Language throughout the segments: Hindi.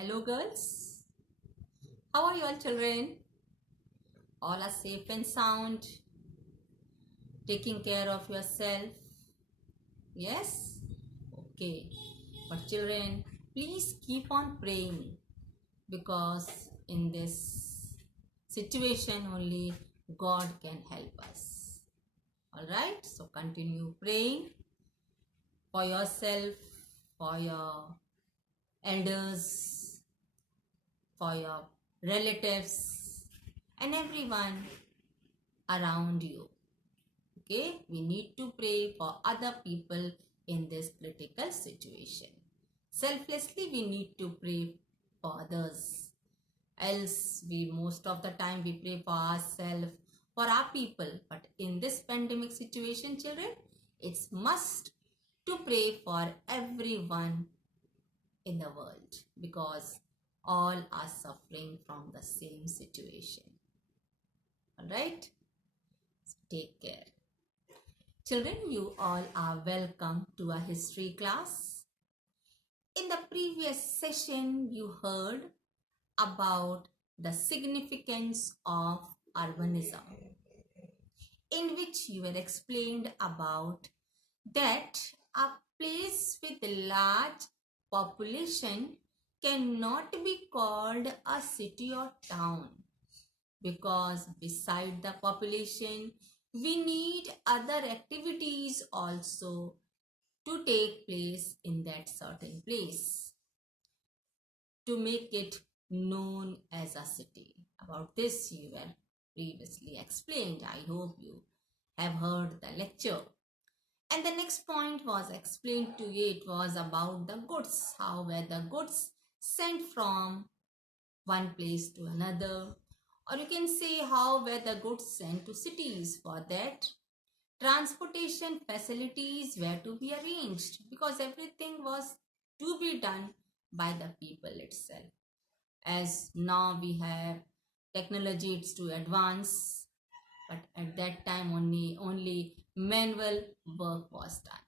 Hello, girls. How are you all, children? All are safe and sound, taking care of yourself. Yes? Okay. But, children, please keep on praying because in this situation only God can help us. Alright? So, continue praying for yourself, for your elders, for your relatives, and everyone around you. Okay, we need to pray for other people in this critical situation. Selflessly, we need to pray for others. Else, we most of the time we pray for ourselves, for our people. But in this pandemic situation, children, it's must to pray for everyone in the world because all are suffering from the same situation. All right, so take care. Children, you all are welcome to our history class. In the previous session, you heard about the significance of urbanism, in which you were explained about that a place with a large population cannot be called a city or town because beside the population, we need other activities also to take place in that certain place to make it known as a city. About this you were previously explained. I hope you have heard the lecture. And the next point was explained to you. It was about the goods. How were the goods sent from one place to another, or you can say how were the goods sent to cities. For that, transportation facilities were to be arranged because everything was to be done by the people itself. As now we have technology, it's to advance, but at that time only manual work was done.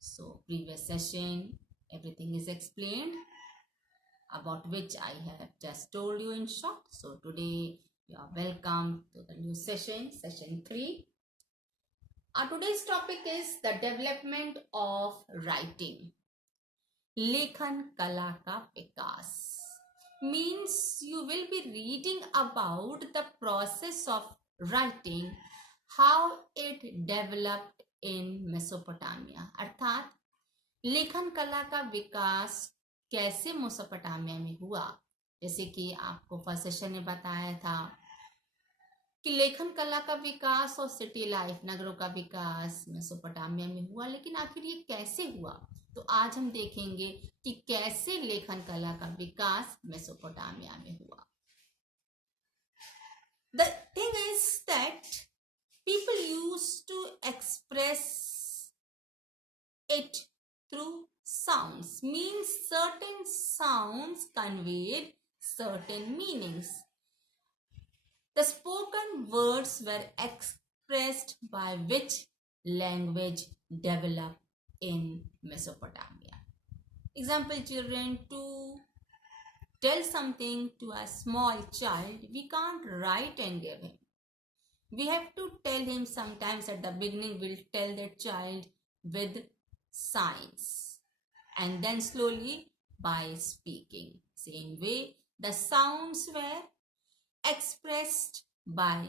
So previous session everything is explained, about which I have just told you in short. So today you are welcome to the new session, session 3. Our today's topic is the development of writing. Lekhan Kala ka Vikas means you will be reading about the process of writing, how it developed in Mesopotamia. अर्थात लेखन कला का विकास कैसे मेसोपोटामिया में हुआ। जैसे कि आपको फर्स्ट सेशन में बताया था कि लेखन कला का विकास और सिटी लाइफ, नगरों का विकास मेसोपोटामिया में हुआ, लेकिन आखिर ये कैसे हुआ। तो आज हम देखेंगे कि कैसे लेखन कला का विकास मेसोपोटामिया में हुआ। The thing is that people used to express it through sounds, means certain sounds conveyed certain meanings. The spoken words were expressed by which language developed in Mesopotamia. Example, children, to tell something to a small child, we can't write and give him. We have to tell him. Sometimes at the beginning we'll tell the child with signs and then slowly by speaking. Same way, the sounds were expressed by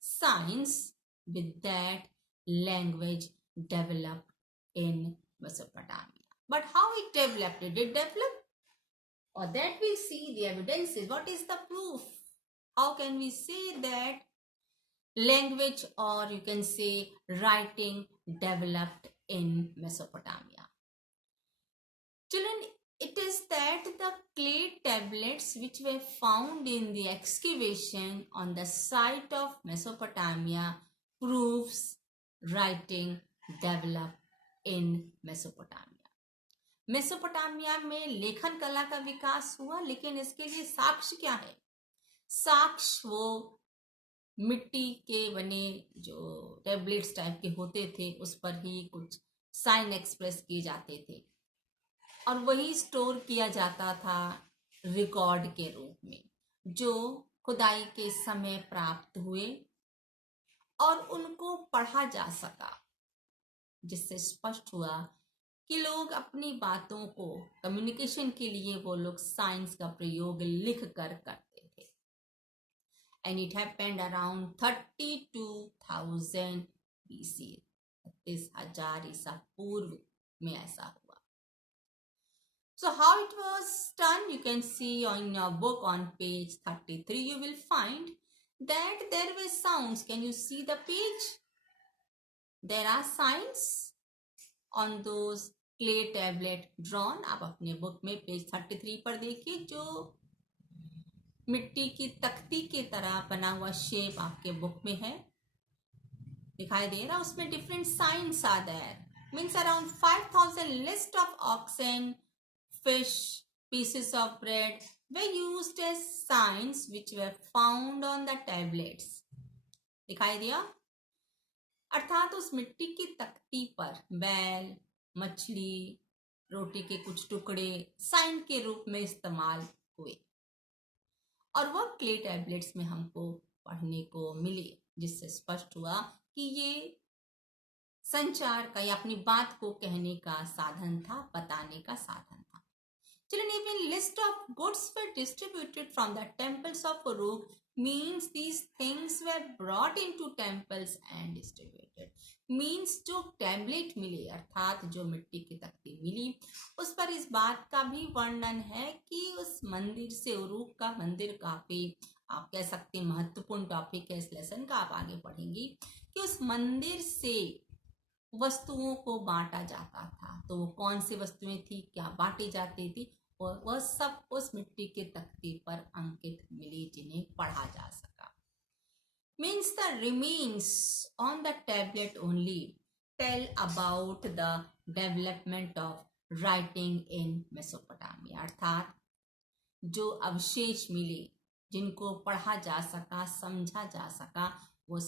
signs. With that, language developed in Mesopotamia. But how it developed? Did it develop? Or that we'll see the evidences. What is the proof? How can we say that language, or you can say writing, developed in Mesopotamia? Children, it is that the clay tablets which were found in the excavation on the site of Mesopotamia proves writing developed in Mesopotamia. Mesopotamia में लेखन कला का विकास हुआ, लेकिन इसके लिए साक्ष्य क्या है? साक्ष्य वो मिट्टी के बने जो टेबलेट्स टाइप के होते थे, उस पर ही कुछ साइन एक्सप्रेस किए जाते थे और वही स्टोर किया जाता था रिकॉर्ड के रूप में, जो खुदाई के समय प्राप्त हुए और उनको पढ़ा जा सका, जिससे स्पष्ट हुआ कि लोग अपनी बातों को कम्युनिकेशन के लिए वो लोग साइंस का प्रयोग लिख कर करते थे। And it happened around 32,000 BC, 30,000 ईसा पूर्व में ऐसा हुआ। So how it was done, you can see on your book on page 33, you will find that there were sounds. Can you see the page? There are signs on those clay tablet drawn. आप अपने बुक में पेज 33 पर देखिए, जो मिट्टी की तख्ती के तरह बना हुआ शेप आपके बुक में है, दिखाई दे रहा। उसमें different signs are there. Means around 5,000 list of oxen, fish, pieces of bread were used as signs which were found on the tablets. दिखाई दिया? अर्थात उस मिट्टी की तख्ती पर बैल, मछली, रोटी के कुछ टुकड़े साइन के रूप में इस्तेमाल हुए और वह क्ले टैबलेट्स में हमको पढ़ने को मिले, जिससे स्पष्ट हुआ कि ये संचार का या अपनी बात को कहने का साधन था, बताने का साधन था। Children, even list of goods were distributed from the temples of Uruk, means these things were brought into temples and distributed. Means जो टैबलेट मिले, अर्थात जो मिट्टी की तख्ती मिली, उस पर इस बात का भी वर्णन है कि उस मंदिर से, उरूक का मंदिर काफी, आप कह सकते हैं, महत्वपूर्ण टॉपिक है इस लेसन का, आप आगे पढ़ेंगी कि उस मंदिर से वस्तुओं को बांटा जाता था। तो वो कौन सी वस्तुएं थी, क्या बांटी जाती थी, और वह सब उस मिट्टी के तख्ती पर अंकित मिली, जिन्हें पढ़ा जा सका। Means the remains on the tablet only tell about the development of writing in Mesopotamia. अर्थात जो अवशेष मिले, जिनको पढ़ा जा सका, समझा जा सका, वो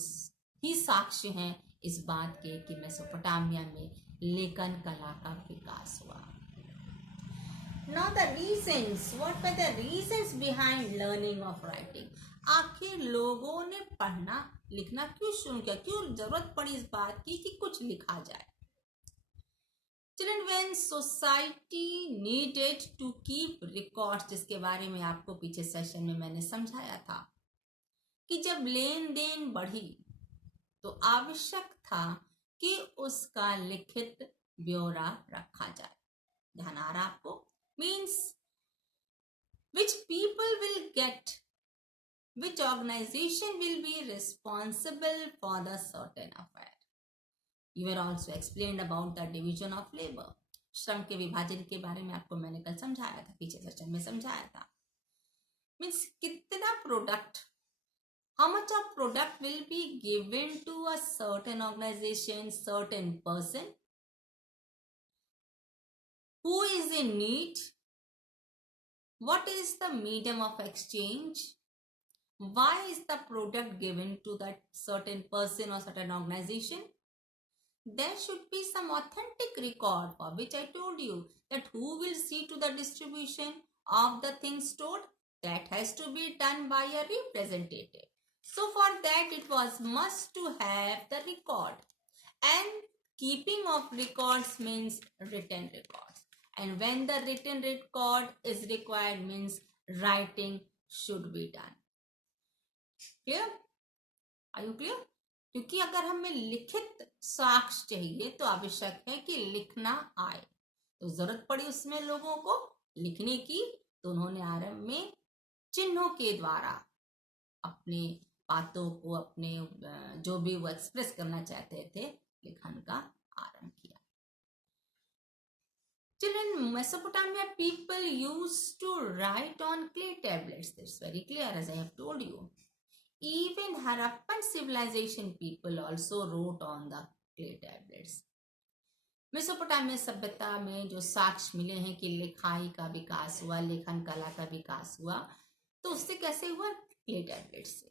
ही साक्ष्य हैं इस बात के कि मेसोपोटामिया में लेखन कला का विकास हुआ। Now the reasons, what were the reasons behind learning of writing? आखिर लोगों ने पढ़ना लिखना क्यों शुरू किया, क्यों जरूरत पड़ी इस बात की कि कुछ लिखा जाए। Children, when society needed to keep records, जिसके बारे में आपको पीछे सेशन में मैंने समझाया था कि जब लेन देन बढ़ी तो आवश्यक था कि उसका लिखित ब्यौरा रखा जाए। ध्यान आ रहा आपको? Means which people will get, which organization will be responsible for the certain affair. You were also explained about the division of labor. श्रम के विभाजन के बारे में आपको मैंने कल समझाया था, पीछे सेशन में समझाया था। Means कितना product, how much of product will be given to a certain organization, certain person, who is in need, what is the medium of exchange, why is the product given to that certain person or certain organization. There should be some authentic record, for which I told you that who will see to the distribution of the things stored. That has to be done by a representative. So for that it was must to have the record, and keeping of records means written records, and when the written record is required means writing should be done. Clear? Are you clear? क्योंकि अगर हमें लिखित साक्ष्य चाहिए तो आवश्यक है कि लिखना आए, तो जरूरत पड़ी उसमें लोगों को लिखने की, तो उन्होंने आरंभ में चिन्हों के द्वारा अपने बातों को, अपने जो भी वो एक्सप्रेस करना चाहते थे, लिखन का आरंभ किया। Children, Mesopotamia people used to write on clay tablets. That's very clear, as I have told you. Even Harappan civilization people also wrote on the clay tablets. Mesopotamia सभ्यता में जो साक्ष्य मिले हैं कि लिखाई का विकास हुआ, लेखन कला का विकास हुआ, तो उससे कैसे हुआ? क्ले टैबलेट से,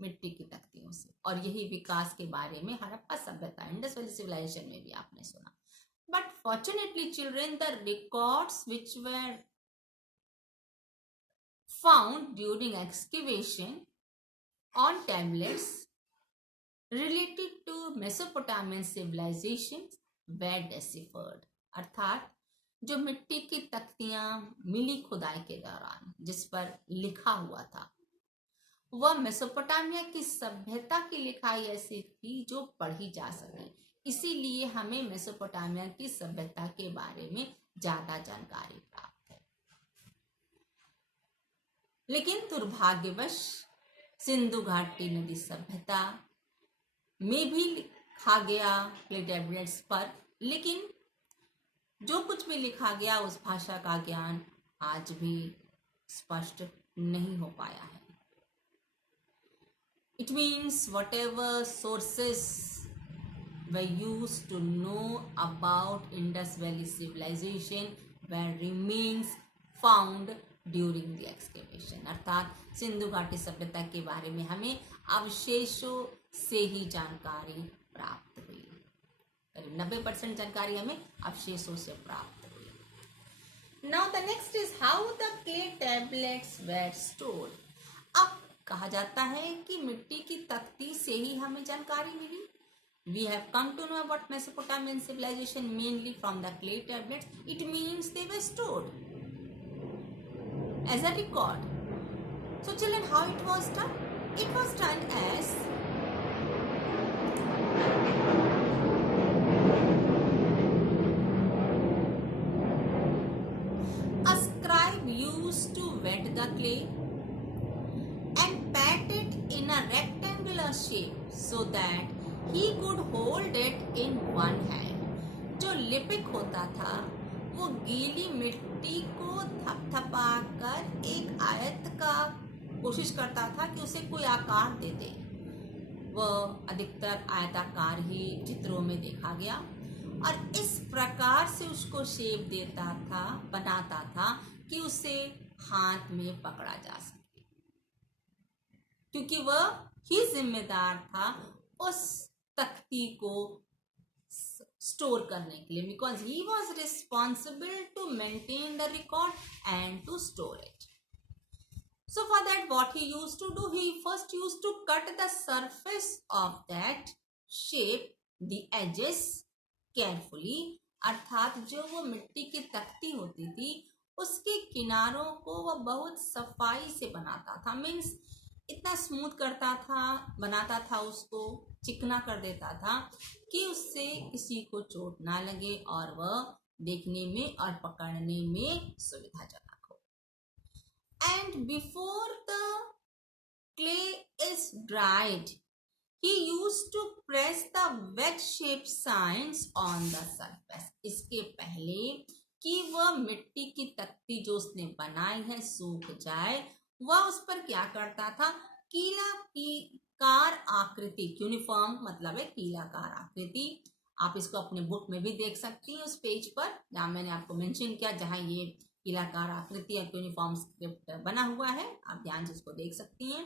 मिट्टी की तख्तियों से। और यही विकास के बारे में हड़प्पा सभ्यता, इंडस वैली सिविलाइजेशन में भी आपने सुना। But fortunately children, the records which were found during excavation on tablets related to Mesopotamian civilizations were deciphered. अर्थात जो मिट्टी की तख्तियां मिली खुदाई के दौरान जिस पर लिखा हुआ था वह मेसोपोटामिया की सभ्यता की लिखाई ऐसी थी जो पढ़ी जा सके, इसीलिए हमें मेसोपोटामिया की सभ्यता के बारे में ज्यादा जानकारी प्राप्त है। लेकिन दुर्भाग्यवश सिंधु घाटी नदी सभ्यता में भी लिखा गया क्ले टैबलेट्स पर, लेकिन जो कुछ भी लिखा गया उस भाषा का ज्ञान आज भी स्पष्ट नहीं हो पाया है। It means whatever sources were used to know about Indus Valley civilization were remains found during the excavation. अर्थात सिंधु घाटी सभ्यता के बारे में हमें अवशेषों से ही जानकारी प्राप्त हुई। करीब 90% जानकारी हमें अवशेषों से प्राप्त हुई। Now the next is how the clay tablets were stored. अब कहा जाता है कि मिट्टी की तख्ती से ही हमें जानकारी मिली। We have come to know about Mesopotamian civilization mainly from the clay tablets. It means they were stored as a record. So children, how it was done? It was done as a scribe used to wet the clay and pat it in a rectangular shape so that he could hold it in one hand. जो लिपिक होता था वो गीली मिट्टी को थपथपा कर एक आयत का कोशिश करता था कि उसे कोई आकार दे दे। वह अधिकतर आयताकार ही चित्रों में देखा गया और इस प्रकार से उसको शेप देता था, बनाता था कि उसे हाथ में पकड़ा जा सके, क्योंकि वह ही जिम्मेदार था उस तख्ती को स्टोर करने के लिए, because he was responsible to maintain the record and to store it. So for that what he used to do, he first used to cut the surface of that shape, the edges carefully. अर्थात जो वो मिट्टी की तख्ती होती थी उसके किनारों को वह बहुत सफाई से बनाता था, मीन्स इतना स्मूथ करता था, बनाता था, उसको चिकना कर देता था कि उससे किसी को चोट ना लगे और वह देखने में और पकड़ने में सुविधाजनक हो. And before the clay is dried, he used to press the wedge shaped signs on the surface. इसके पहले कि वह मिट्टी की तख्ती जो उसने बनाई है सूख जाए, वह उस पर क्या करता था, कीलाकार आकृति, यूनिफॉर्म मतलब है कीलाकार आकृति. आप इसको अपने बुक में भी देख सकती हैं, उस पेज पर जहाँ मैंने आपको मेंशन किया, जहाँ ये कीलाकार आकृति या यूनिफॉर्म स्क्रिप्ट बना हुआ है, आप ध्यान से इसको देख सकती हैं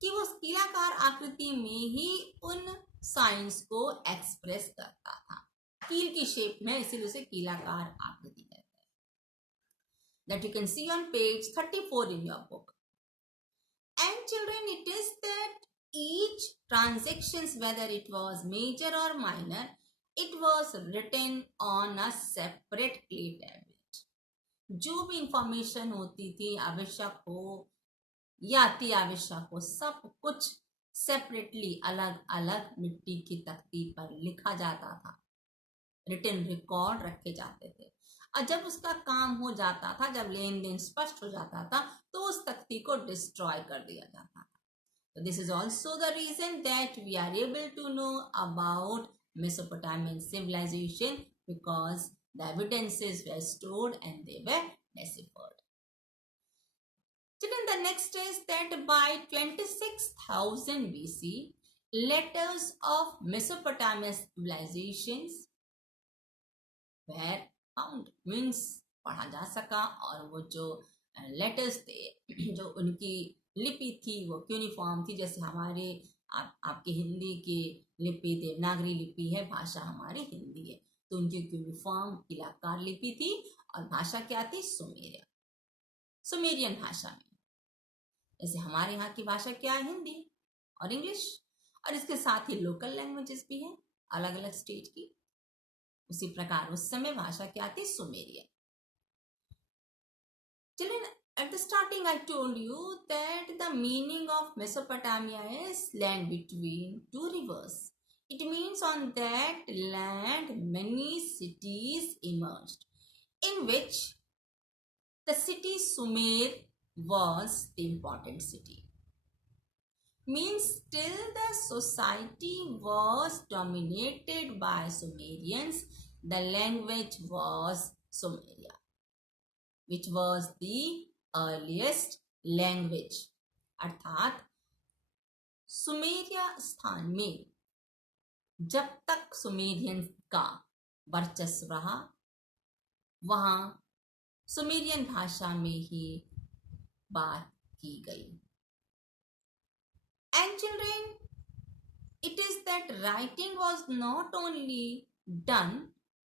कि वो कीलाकार आकृति में ही उन साइंस को एक्सप्रेस करता था, कील की शेप में, इसीलिए उसे कीलाकार आकृति कहते हैं. That you can see on page 34 in your book. And children, it is that each transactions, whether it was major or minor, it was written on a separate clay tablet. जो भी इंफॉर्मेशन होती थी, आवश्यक हो या अति आवश्यक हो, सब कुछ सेपरेटली अलग अलग मिट्टी की तख्ती पर लिखा जाता था, रिटन रिकॉर्ड रखे जाते थे. और जब उसका काम हो जाता था, जब लेन देन स्पष्ट हो जाता था, तो उस तख्ती को डिस्ट्रॉय कर दिया जाता था. So this is also the reason that we are able to know about Mesopotamian civilization, because the evidences were stored and they were deciphered. Children, the next is that by 26,000 BC, letters of Mesopotamian civilizations were found, means पढ़ा जा सका, और वो जो लेटर्स थे, जो उनकी लिपि थी, वो यूनिफॉर्म थी. जैसे हमारे आपके हिंदी की लिपि देवनागरी लिपि है, भाषा हमारी हिंदी है, तो उनकी यूनिफॉर्म कीलाकार लिपि थी और भाषा क्या थी, सुमेरियन भाषा में. जैसे हमारे यहाँ की भाषा क्या है, हिंदी और इंग्लिश, और इसके साथ ही लोकल लैंग्वेजेस भी हैं अलग अलग स्टेट की। उसी प्रकार उस समय भाषा क्या थी, Sumerian. Children, at the starting I told you that the meaning of Mesopotamia is land between two rivers. It means on that land many cities emerged, in which the city Sumer was the important city. Means till the society was dominated by Sumerians, the language was Sumeria, which was the earliest language. अर्थात सुमेरिया स्थान में जब तक सुमेरियन का वर्चस्व रहा, वहां सुमेरियन भाषा में ही बात की गई। And children, it is that writing was not only done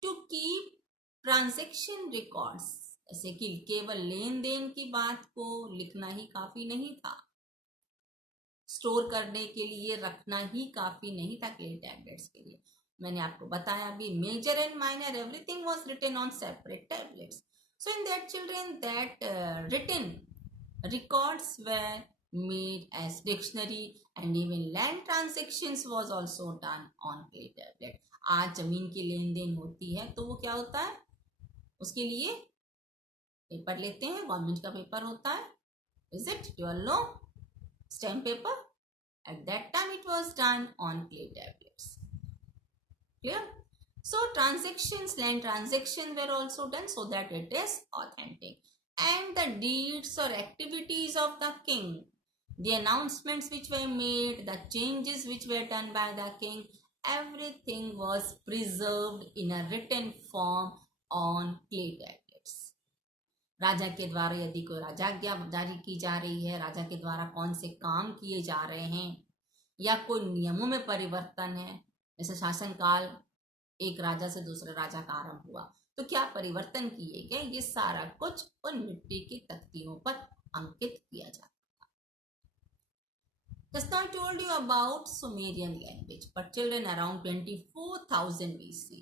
to keep transaction records, ऐसे कि केवल लेन देन की बात को लिखना ही काफी नहीं था, स्टोर करने के लिए रखना ही काफी नहीं था क्ले टैबलेट्स के लिए। मैंने आपको बताया अभी, major and minor everything was written on separate tablets. So in that children that written records were made as dictionary and even land transactions was also done on clay tablet. आज जमीन की लेन देन होती है तो वो क्या होता है, उसके लिए पेपर लेते हैं, गवर्नमेंट का पेपर होता है, is it, you all know, stamp paper. At that time it was done on clay tablets. Clear? So transactions, land transactions were also done so that it is authentic. And the deeds or activities of the king, the announcements which were made, the changes which were done by the king, everything was preserved in a written form on clay tablets. राजा के द्वारा यदि कोई राजाज्ञा जारी की जा रही है, राजा के द्वारा कौन से काम किए जा रहे हैं, या कोई नियमों में परिवर्तन है, जैसे शासन काल एक राजा से दूसरे राजा का आरंभ हुआ तो क्या परिवर्तन किए गए, ये सारा कुछ उन मिट्टी की तख्तियों पर अंकित किया जाता था। Just now I told you about Sumerian language, but children, around 24,000 BC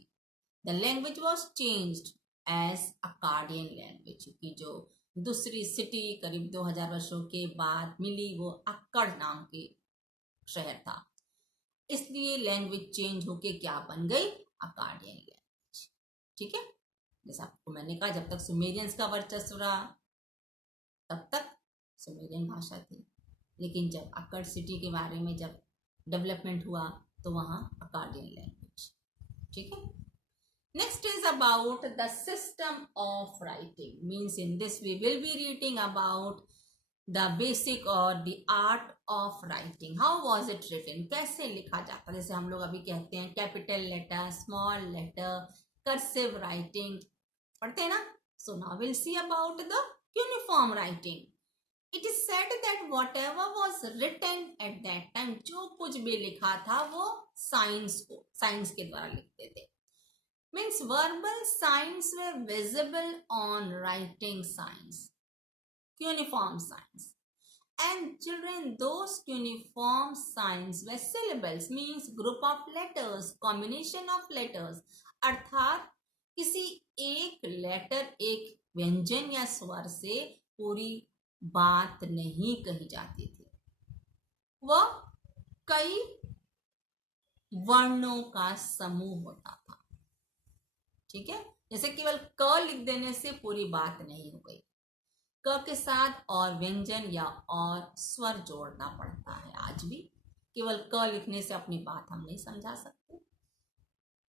the language was changed as Akkadian language, क्योंकि जो दूसरी सिटी करीब 2000 वर्षों के बाद मिली वो अक्कड़ नाम के शहर था, इसलिए लैंग्वेज चेंज होके क्या बन गई, अकाडियन लैंग्वेज। ठीक है, जैसा आपको मैंने कहा जब तक सुमेरियंस का वर्चस्व रहा तब तक सुमेरियन भाषा थी, लेकिन जब अक्कड़ सिटी के बारे में जब डेवलपमेंट हुआ तो वहाँ अकाडियन लैंग्वेज। ठीक है, next is about the system of writing. Means in this we will be reading about the basic or the art of writing. How was it written? कैसे लिखा जाता, जैसे हम लोग अभी कहते हैं capital letter, small letter, cursive writing पढ़ते हैं ना। So now we'll see about the cuneiform writing. It is said that whatever was written at that time, जो कुछ भी लिखा था वो साइंस के द्वारा लिखते थे। Means verbal signs were visible on writing signs, cuneiform signs. And children, those cuneiform signs were syllables, means group of letters, combination of letters. अर्थात किसी एक लेटर, एक व्यंजन या स्वर से पूरी बात नहीं कही जाती थी, वह कई वर्णों का समूह होता था। ठीक है, जैसे केवल क लिख देने से पूरी बात नहीं हो गई, क के साथ और व्यंजन या और स्वर जोड़ना पड़ता है। आज भी केवल क लिखने से अपनी बात हम नहीं समझा सकते,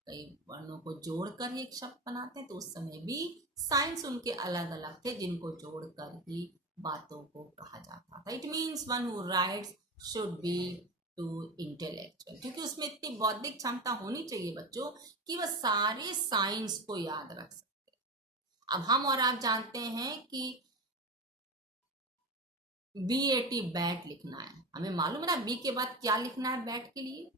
कई वर्णों को जोड़कर एक शब्द बनाते हैं, तो उस समय भी साइंस उनके अलग अलग थे जिनको जोड़कर ही बातों को कहा जाता था। It means one who writes should be too intellectual, क्योंकि उसमें इतनी बौद्धिक क्षमता होनी चाहिए बच्चों कि वह सारे साइंस को याद रख सकते। अब हम और आप जानते हैं कि BAT बैट लिखना है, हमें मालूम है ना बी के बाद क्या लिखना है बैट के लिए।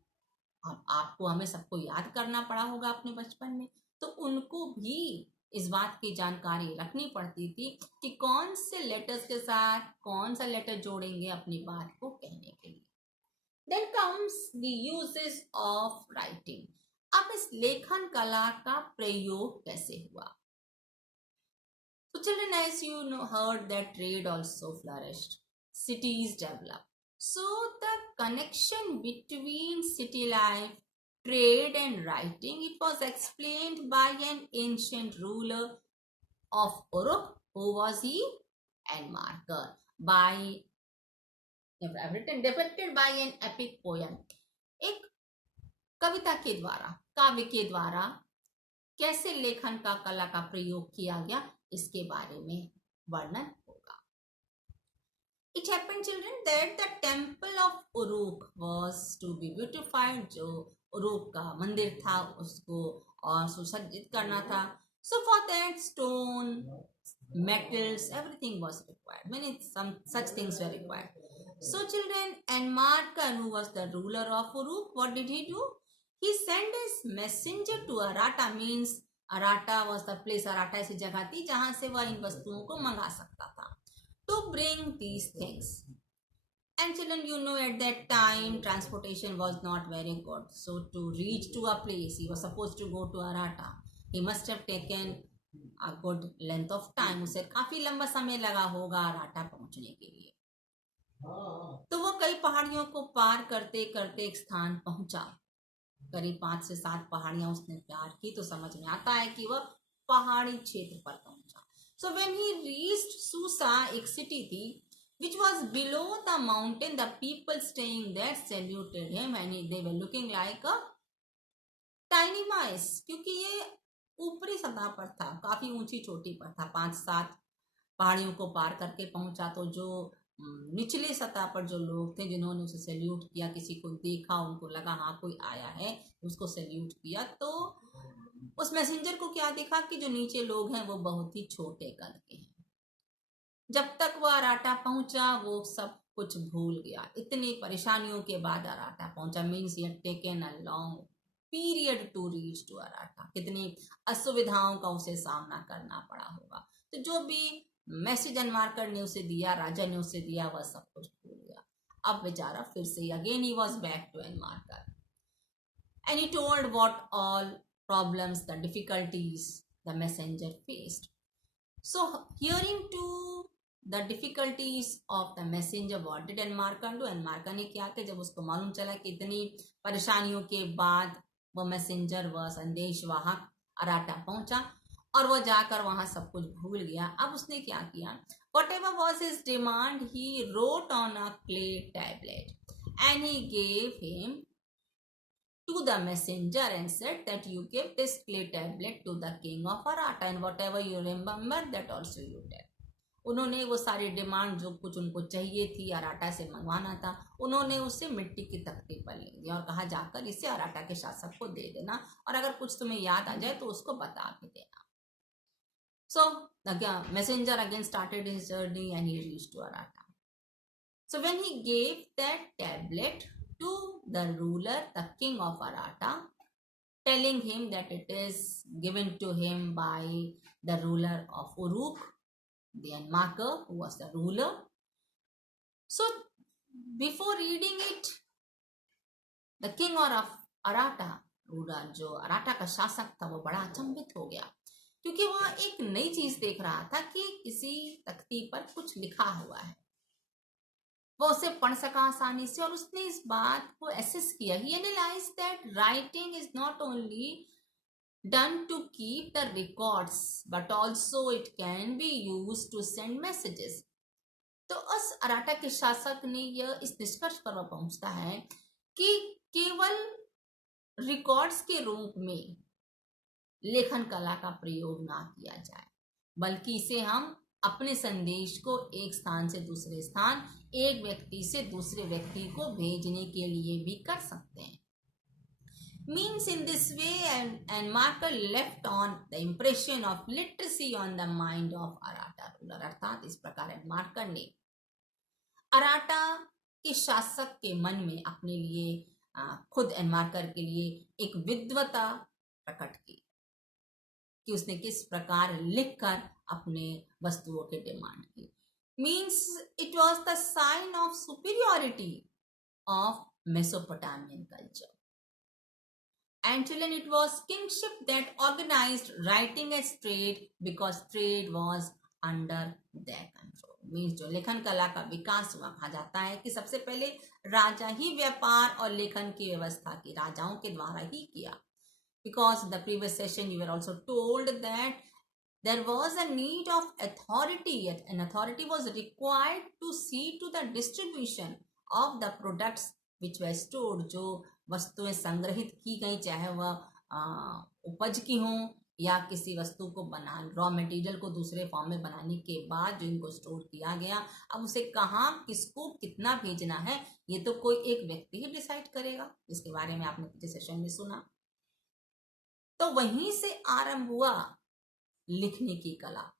अब आपको हमें सबको याद करना पड़ा होगा अपने बचपन में, तो उनको भी इस बात की जानकारी रखनी पड़ती थी कि कौन से लेटर्स के साथ कौन सा लेटर जोड़ेंगे अपनी बात को कहने के लिए। Then comes the uses of writing. अब इस लेखन कला का प्रयोग कैसे हुआ? So children, as you know, heard that trade also flourished, cities developed. So the connection between city life, trade and writing, it was explained by an ancient ruler of Uruk. Who was he? Enmarker. By written depicted by an epic poem. एक कविता के द्वारा, काव्य के द्वारा कैसे लेखन का कला का प्रयोग किया गया, इसके बारे में वर्णन होगा। It happened, children, that the temple of Uruk was to be beautified. जो उरूक का मंदिर था उसको और सुसज्जित करना था। So for that, stone, metals, everything was required. Some such things were required. So children, Enmarkar, who was the ruler of Uruk, what did he do? He sent his messenger to Arata. Means Arata was the place, Arata ऐसी जगह थी जहां से वह इन वस्तुओं को मंगा सकता था, to bring these things. And children, you know, at that time transportation was not very good. So to reach to a place, he was supposed to go to Arata. He must have taken a good length of time. उसे काफी लंबा समय लगा होगा अराटा पहुंचने के लिए। तो वो कई पहाड़ियों को पार करते करते एक स्थान पहुंचा। करीब 5 से 7 पहाड़ियां उसने पार की तो समझ में आता है कि वह पहाड़ी क्षेत्र पर पहुंचा। सो व्हेन ही रीच्ड सूसा, एक सिटी थी which was below the mountain, the people staying there saluted him and they were looking like a tiny mice, क्योंकि ये ऊपरी सतह पर था, काफी ऊंची चोटी पर था। 5-7 पहाड़ियों को पार करके पहुंचा तो जो निचले सतह पर जो लोग थे जिन्होंने उसे सैल्यूट किया, किसी को देखा, उनको लगा हाँ कोई आया है, उसको सैल्यूट किया, तो उस मैसेंजर को क्या दिखा कि जो नीचे लोग हैं वो बहुत ही छोटे कद के हैं। जब तक वह अराटा पहुंचा वो सब कुछ भूल गया। इतनी परेशानियों के बाद अराटा पहुंचा। Means he had taken a long period to reach to Aratta. कितनी असुविधाओं का उसे सामना करना पड़ा होगा। तो जो भी मैसेज एनमार्कर ने उसे दिया, राजा ने उसे दिया, वह सब कुछ भूल गया। अब बेचारा फिर से again he was back to Enmerkar and he told what all problems, the difficulties the messenger faced. So hearing to the difficulties of the messenger, what did Enmerkar do? Enmerkar ने क्या किया, जब उसको मालूम चला कि इतनी परेशानियों के बाद वह मैसेंजर, वह संदेशवाहक अराटा पहुंचा और वह जाकर वहां सब कुछ भूल गया। अब उसने क्या किया? Whatever was his demand, he wrote on a clay tablet and he gave him to the messenger and said that you give this clay tablet to the king of Arata and whatever you remember that also you tell. उन्होंने वो सारी डिमांड जो कुछ उनको चाहिए थी, अराटा से मंगवाना था, उन्होंने उसे मिट्टी की तख्ती पर ले दिया और कहा जाकर इसे अराटा के शासक को दे देना और अगर कुछ तुम्हें याद आ जाए तो उसको बता भी देना। So the messenger again started his journey and he reached to Arata. So when he gave that tablet to the ruler, the king of Arata, telling him that it is given to him by the ruler of Uruk, the Enmarker, who was the ruler. So before reading it, the king of Arata, ruler जो अराटा का शासक था, वो बड़ा अचंभित हो गया क्योंकि वह एक नई चीज देख रहा था कि किसी तख्ती पर कुछ लिखा हुआ है। वो उसे पढ़ सका आसानी से और उसने इस बात को एसेस किया। He analyzed that writing is not only done to keep the records but also it can be used to send messages. तो उस अराटा के शासक ने यह इस निष्कर्ष पर पहुंचता है कि केवल रिकॉर्ड्स के रूप में लेखन कला का प्रयोग ना किया जाए, बल्कि इसे हम अपने संदेश को एक स्थान से दूसरे स्थान, एक व्यक्ति से दूसरे व्यक्ति को भेजने के लिए भी कर सकते हैं। Means in this way Enmarker left on the impression of literacy on the mind of Arata ruler. अर्थात इस प्रकार एनमार्कर ने अराटा के शासक के मन में अपने लिए खुद एनमार्कर के लिए एक विद्वता प्रकट की कि उसने किस प्रकार लिखकर अपने वस्तुओं की डिमांड की. Means it was the sign of superiority of Mesopotamian culture. And children, it was kingship that organized writing as trade because trade was under their control. Means जो लेखन कला का विकास हुआ, कहा जाता है कि सबसे पहले राजा ही व्यापार और लेखन की व्यवस्था की, राजाओं के द्वारा ही किया. Because in the previous session you were also told that there was a need of authority, yet an authority was required to see to the distribution of the products which were stored. जो वस्तुएं संग्रहित की गई, चाहे वह उपज की हों या किसी वस्तु को बना रॉ मटेरियल को दूसरे फॉर्म में बनाने के बाद जो इनको स्टोर किया गया, अब उसे कहाँ किसको कितना भेजना है ये तो कोई एक व्यक्ति ही डिसाइड करेगा, जिसके बारे में आपने पिछले सेशन में सुना. तो वहीं से आरंभ हुआ लिखने की कला,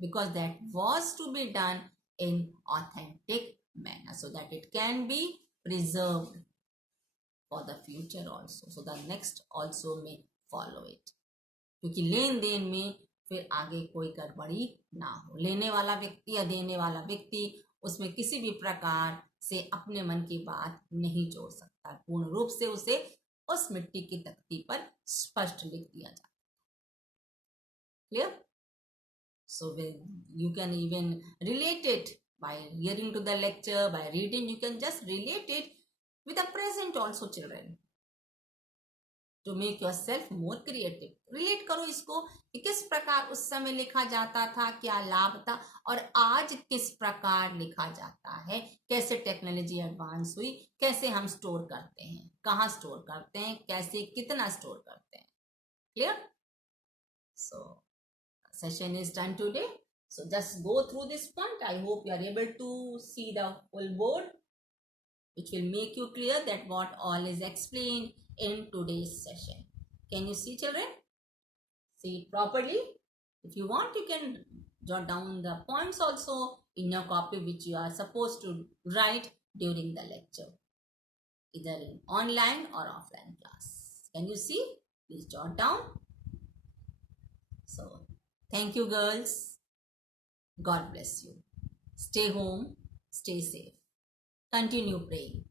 because that was to be done in authentic manner so that it can be preserved for the future also, so the next also may follow it. क्योंकि लेन देन में फिर आगे कोई गड़बड़ी ना हो, लेने वाला व्यक्ति या देने वाला व्यक्ति उसमें किसी भी प्रकार से अपने मन की बात नहीं जोड़ सकता, पूर्ण रूप से उसे उस मिट्टी की तख्ती पर स्पष्ट लिख दिया जाता. Clear? So you can even relate it by hearing to the lecture, by reading. You can just relate it with the present also, children, to make yourself more creative. Relate करो इसको कि किस प्रकार उस समय लिखा जाता था, क्या लाभ था, और आज किस प्रकार लिखा जाता है, कैसे टेक्नोलॉजी एडवांस हुई, कैसे हम स्टोर करते हैं, कहाँ स्टोर करते हैं, कैसे कितना स्टोर करते हैं. Clear? So session is done today. So just go through this point. I hope you are able to see the full board, which will make you clear that what all is explained in today's session. Can you see, children? See it properly. If you want, you can jot down the points also in your copy, which you are supposed to write during the lecture, either in online or offline class. Can you see? Please jot down. So thank you, girls. God bless you. Stay home, stay safe. Continue praying.